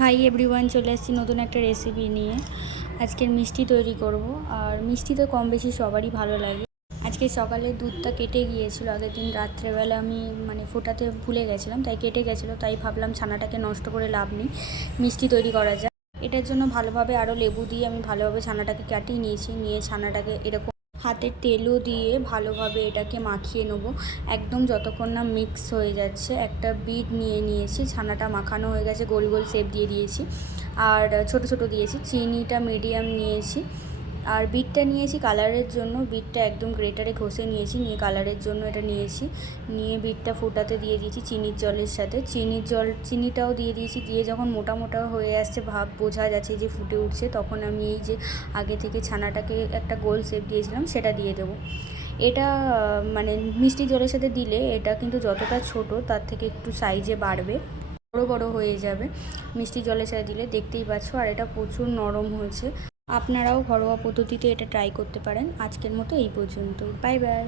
Hi everyone, চলে আসছি নতুন একটা রেসিপি নিয়ে। আজকের মিষ্টি তৈরি করব। আর মিষ্টি তো কম বেশি সবারই ভালো লাগে। আজকে সকালে দুধটা কেটে গিয়েছিল, আগের দিন রাত্রেবেলা আমি ফোটাতে ভুলে গেছিলাম, তাই কেটে গেছিলো। তাই ভাবলাম ছানাটাকে নষ্ট করে লাভ নেই, মিষ্টি তৈরি করা যায়। এটার জন্য ভালোভাবে আরও লেবু দিয়ে আমি ভালোভাবে ছানাটাকে কাটিয়ে নিয়েছি। নিয়ে ছানাটাকে এরকম হাতের তেলও দিয়ে ভালোভাবে এটাকে মাখিয়ে নেবো, একদম যতক্ষণ না মিক্স হয়ে যাচ্ছে। একটা বিট নিয়ে নিয়েছি, ছানাটা মাখানো হয়ে গেছে, গোল গোল শেপ দিয়ে দিয়েছি আর ছোট ছোট দিয়েছি। চিনিটা মিডিয়াম নিয়েছি আর বিটটা নিয়েছি কালারের জন্য। বিটটা একদম গ্রেটারে ঘষে নিয়েছি, নিয়ে কালারের জন্য এটা নিয়েছি। নিয়ে বিটটা ফোটাতে দিয়ে দিয়েছি চিনির জলের সাথে। চিনিটাও দিয়ে দিয়েছি। দিয়ে যখন মোটা মোটা হয়ে আসছে, ভাব বোঝা যাচ্ছে যে ফুটে উঠছে, তখন আমি এই যে আগে থেকে ছানাটাকে একটা গোল শেপ দিয়েছিলাম সেটা দিয়ে দেবো। এটা মিষ্টি জলের সাথে দিলে এটা কিন্তু যতটা ছোট তার থেকে একটু সাইজে বাড়বে, বড় বড় হয়ে যাবে মিষ্টি জলের সাথে দিলে, দেখতেই পাচ্ছ। আর এটা প্রচুর নরম হয়েছে। আপনারাও ঘরোয়া পদ্ধতিতে এটা ট্রাই করতে পারেন। আজকের মতো এই পর্যন্তই, বাই বাই।